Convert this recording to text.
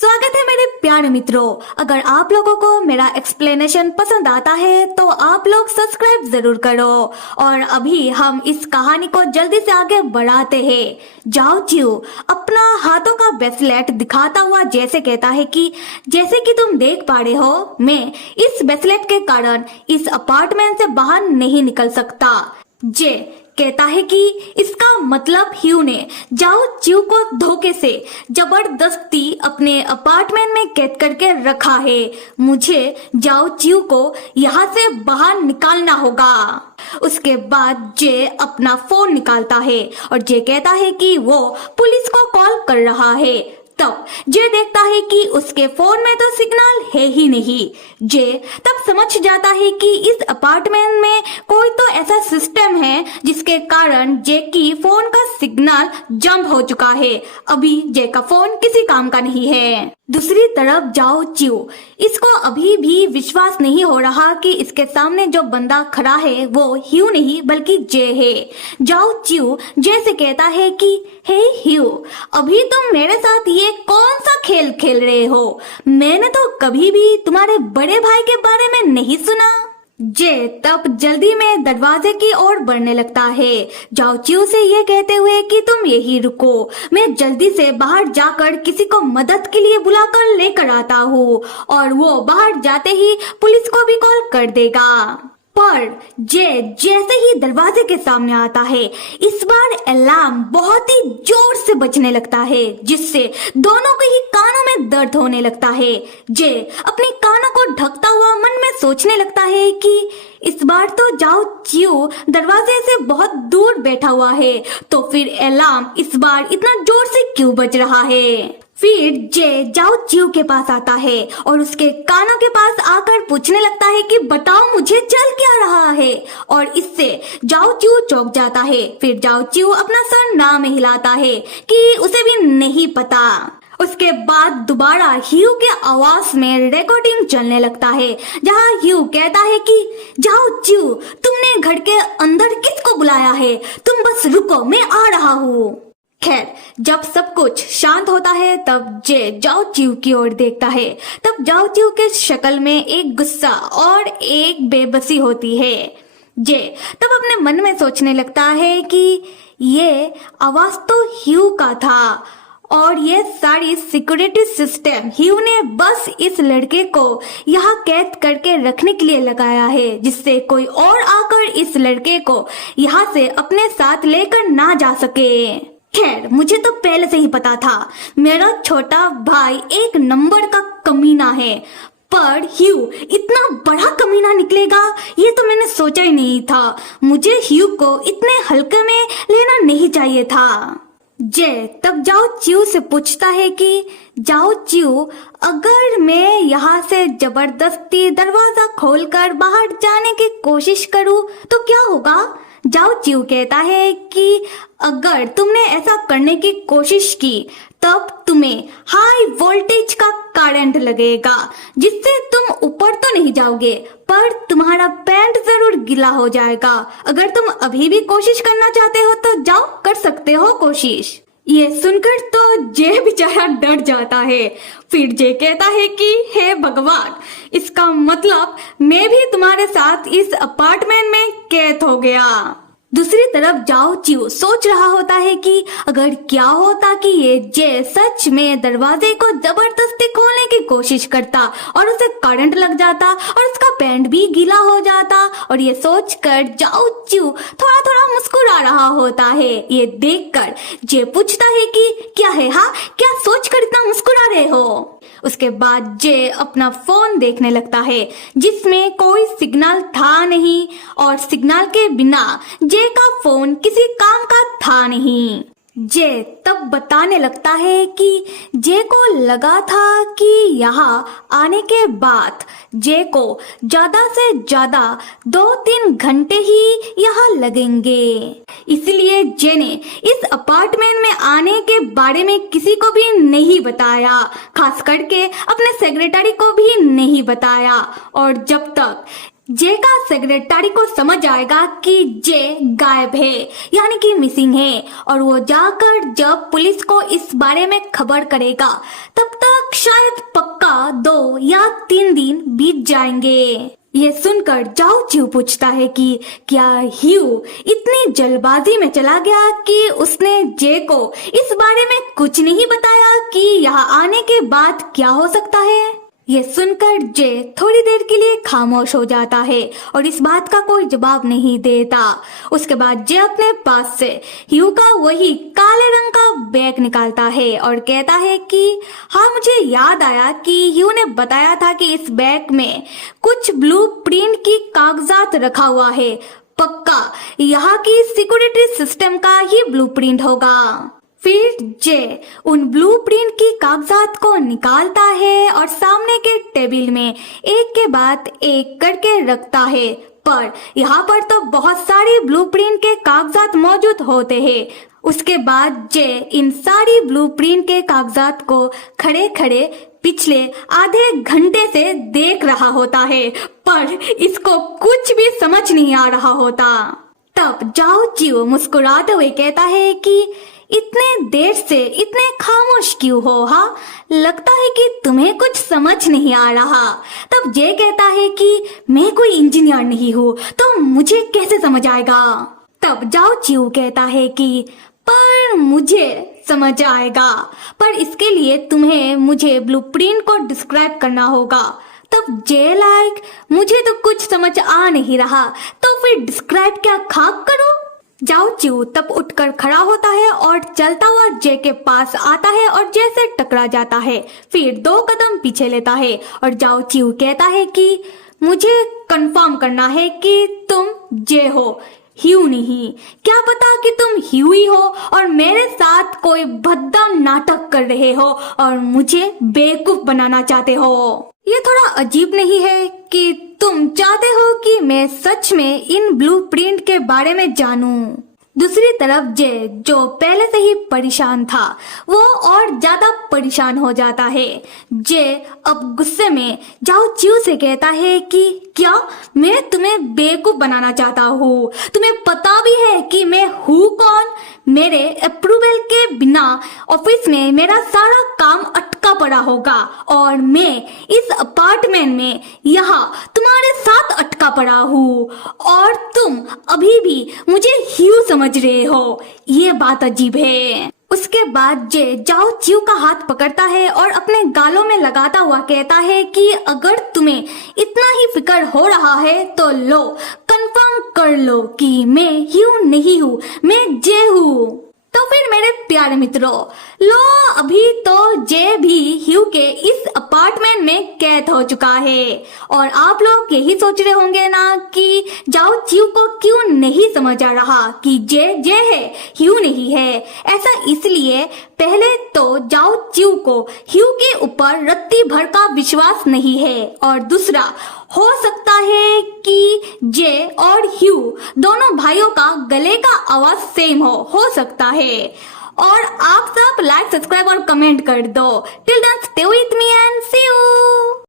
स्वागत है मेरे प्यारे मित्रों। अगर आप लोगों को मेरा एक्सप्लेनेशन पसंद आता है तो आप लोग सब्सक्राइब जरूर करो। और अभी हम इस कहानी को जल्दी से आगे बढ़ाते हैं। जाओ चिऊ अपना हाथों का ब्रेसलेट दिखाता हुआ जैसे कहता है कि जैसे कि तुम देख पा रहे हो, मैं इस ब्रेसलेट के कारण इस अपार्टमेंट से बाहर नहीं निकल सकता। जे कहता है कि इसका मतलब ह्यू ने जाओ चिऊ को धोखे से जबरदस्ती अपने अपार्टमेंट में कैद करके रखा है। मुझे जाओ चिऊ को यहाँ से बाहर निकालना होगा। उसके बाद जे अपना फोन निकालता है और जे कहता है कि वो पुलिस को कॉल कर रहा है। तब जे देखता है कि उसके फोन में तो सिग्नल है ही नहीं। जे तब समझ जाता है कि इस अपार्टमेंट में कोई तो ऐसा सिस्टम है जिसके कारण जे की फोन का सिग्नल जंप हो चुका है। अभी जे का फोन किसी काम का नहीं है। दूसरी तरफ जाओ चिऊ, इसको अभी भी विश्वास नहीं हो रहा कि इसके सामने जो बंदा खड़ा है वो ह्यू नहीं बल्कि जे है। जाओ चिऊ जे से कहता है कि हे ह्यू, अभी तुम मेरे साथ ये कौन सा खेल खेल रहे हो? मैंने तो कभी भी तुम्हारे बड़े भाई के बारे में नहीं सुना। जे तब जल्दी में दरवाजे की ओर बढ़ने लगता है, जाओ चिऊ से ये कहते हुए कि तुम यही रुको, मैं जल्दी से बाहर जाकर किसी को मदद के लिए बुलाकर लेकर आता हूँ। और वो बाहर जाते ही पुलिस को भी कॉल कर देगा। पर जे जैसे ही दरवाजे के सामने आता है, इस बार अलार्म बहुत ही जोर से बजने लगता है, जिससे दोनों के ही कानों में दर्द होने लगता है। जे अपने कानों को ढकता हुआ मन में सोचने लगता है कि इस बार तो जाओ चिऊ दरवाजे से बहुत दूर बैठा हुआ है, तो फिर अलार्म इस बार इतना जोर से क्यों बज रहा है? फिर जे जाओ चिऊ के पास आता है और उसके कानों के पास आकर पूछने लगता है कि बताओ मुझे चल क्या रहा है। और इससे जाओ चिऊ चौंक जाता है। फिर जाओ चिऊ अपना सर ना में हिलाता है कि उसे भी नहीं पता। उसके बाद दोबारा ह्यू के आवाज में रिकॉर्डिंग चलने लगता है, जहाँ ह्यू कहता है कि जाओ चिऊ, तुमने घर के अंदर किसको बुलाया है? तुम बस रुको, मैं आ रहा हूँ। खैर, जब सब कुछ शांत होता है तब जे जाओ चिऊ की ओर देखता है। तब जाओ चिऊ के शक्ल में एक गुस्सा और एक बेबसी होती है। जे तब अपने मन में सोचने लगता है कि ये आवाज तो ह्यू का था और ये सारी सिक्योरिटी सिस्टम ह्यू ने बस इस लड़के को यहाँ कैद करके रखने के लिए लगाया है, जिससे कोई और आकर इस लड़के को यहाँ से अपने साथ लेकर ना जा सके। खैर, मुझे तो पहले से ही पता था मेरा छोटा भाई एक नंबर का कमीना है, पर ह्यू इतना बड़ा कमीना निकलेगा ये तो मैंने सोचा ही नहीं था। मुझे ह्यू को इतने हल्के में लेना नहीं चाहिए था। जे तब जाओ चिऊ से पूछता है कि जाओ चिऊ, अगर मैं यहाँ से जबरदस्ती दरवाजा खोलकर बाहर जाने की कोशिश करूँ तो क्या होगा? जाओ चिऊ कहता है कि अगर तुमने ऐसा करने की कोशिश की तब तुम्हें हाई वोल्टेज का करंट लगेगा, जिससे तुम ऊपर तो नहीं जाओगे पर तुम्हारा पैंट जरूर गीला हो जाएगा। अगर तुम अभी भी कोशिश करना चाहते हो तो जाओ, कर सकते हो कोशिश। ये सुनकर तो जे बेचारा डर जाता है। फिर जे कहता है कि हे भगवान, इसका मतलब मैं भी तुम्हारे साथ इस अपार्टमेंट में कैद हो गया। दूसरी तरफ जाओ चिऊ सोच रहा होता है कि अगर क्या होता कि ये जे सच में दरवाजे को जबरदस्ती खोलने की कोशिश करता और उसे करंट लग जाता और उसका पैंट भी गीला हो जाता। और ये सोचकर जाओ चिऊ थोड़ा थोड़ा मुस्कुरा रहा होता है। ये देखकर जे पूछता है कि क्या है, हाँ क्या सोचकर इतना मुस्कुरा रहे हो? उसके बाद जे अपना फोन देखने लगता है, जिसमें कोई सिग्नल था नहीं और सिग्नल के बिना जे का फोन किसी काम का था नहीं। जे तब बताने लगता है कि जे को लगा था कि यहाँ आने के बाद जे को ज्यादा से ज्यादा 2-3 घंटे ही यहाँ लगेंगे, इसलिए जे ने इस अपार्टमेंट में आने के बारे में किसी को भी नहीं बताया, खास करके अपने सेक्रेटरी को भी नहीं बताया। और जब तक जे का सेक्रेटरी को समझ आएगा कि जे गायब है, यानी कि मिसिंग है, और वो जाकर जब पुलिस को इस बारे में खबर करेगा, तब तक शायद पक्का 2 या 3 दिन बीत जाएंगे। ये सुनकर जाओ चिऊ पूछता है कि क्या ह्यू इतनी जल्दबाजी में चला गया कि उसने जे को इस बारे में कुछ नहीं बताया कि यहाँ आने के बाद क्या हो सकता है। ये सुनकर जे थोड़ी देर के लिए खामोश हो जाता है और इस बात का कोई जवाब नहीं देता। उसके बाद जे अपने पास से ह्यू का वही काले रंग का बैग निकालता है और कहता है कि हाँ, मुझे याद आया कि ह्यू ने बताया था कि इस बैग में कुछ ब्लूप्रिंट की कागजात रखा हुआ है। पक्का यहाँ की सिक्योरिटी सिस्टम का ही ब्लूप्रिंट होगा। फिर जे उन ब्लूप्रिंट की कागजात को निकालता है और सामने के टेबल में एक के बाद एक करके रखता है। पर यहाँ पर तो बहुत सारी ब्लूप्रिंट के कागजात मौजूद होते हैं। उसके बाद जे इन सारी ब्लूप्रिंट के कागजात को खड़े खड़े पिछले आधे घंटे से देख रहा होता है, पर इसको कुछ भी समझ नहीं आ रहा होता। तब जाओ चिऊ मुस्कुराते हुए कहता है कि इतने देर से इतने खामोश क्यों हो? हाँ, लगता है कि तुम्हें कुछ समझ नहीं आ रहा। तब जे कहता है कि मैं कोई इंजीनियर नहीं हूँ तो मुझे कैसे समझ आएगा। तब जाओ चिऊ कहता है कि पर मुझे समझ आएगा, पर इसके लिए तुम्हें मुझे ब्लूप्रिंट को डिस्क्राइब करना होगा। तब जे मुझे तो कुछ समझ आ नहीं रहा, तो फिर डिस्क्राइब क्या खाक करूं? जाओ चिऊ तब उठकर खड़ा होता है और चलता हुआ जे के पास आता है और जे से टकरा जाता है। फिर 2 कदम पीछे लेता है और जाओ चिऊ कहता है कि मुझे कंफर्म करना है कि तुम जे हो, ह्यू नहीं। क्या पता कि तुम ह्यू ही हो और मेरे साथ कोई भद्दा नाटक कर रहे हो और मुझे बेवकूफ बनाना चाहते हो। ये थोड़ा अजीब नहीं है कि तुम चाहते हो कि मैं सच में इन ब्लूप्रिंट के बारे में जानूं। दूसरी तरफ जे जो पहले से ही परेशान था वो और ज्यादा परेशान हो जाता है। जे अब गुस्से में जाओ चिऊ से कहता है कि क्या मैं तुम्हें बेवकूफ बनाना चाहता हूँ? तुम्हें पता भी है कि मैं हूँ कौन? मेरे अप्रूवल के बिना ऑफिस में मेरा सारा काम अटका पड़ा होगा और मैं इस अपार्टमेंट में यहाँ तुम्हारे साथ अटका पड़ा हूँ और तुम अभी भी मुझे ह्यू समझ रहे हो। ये बात अजीब है। उसके बाद जे जाओ चिऊ का हाथ पकड़ता है और अपने गालों में लगाता हुआ कहता है कि अगर तुम्हें इतना ही फिक्र हो रहा है तो लो, कंफर्म कर लो कि मैं ह्यू नहीं हूँ, मैं जे हूँ। तो फिर मेरे प्यारे मित्रों, लो अभी तो जे भी ह्यू के इस अपार्टमेंट में कैद हो चुका है और आप लोग यही सोच रहे होंगे ना कि जाओ चिऊ को क्यों नहीं समझ आ रहा कि जे है, ह्यू नहीं है। ऐसा इसलिए पहले तो जाओ चिऊ को ह्यू के ऊपर रत्ती भर का विश्वास नहीं है और दूसरा हो सकता है कि जे और ह्यू दोनों भाइयों का गले का आवाज सेम हो सकता है। और आप सब लाइक, सब्सक्राइब और कमेंट कर दो। Till then stay with me and see you.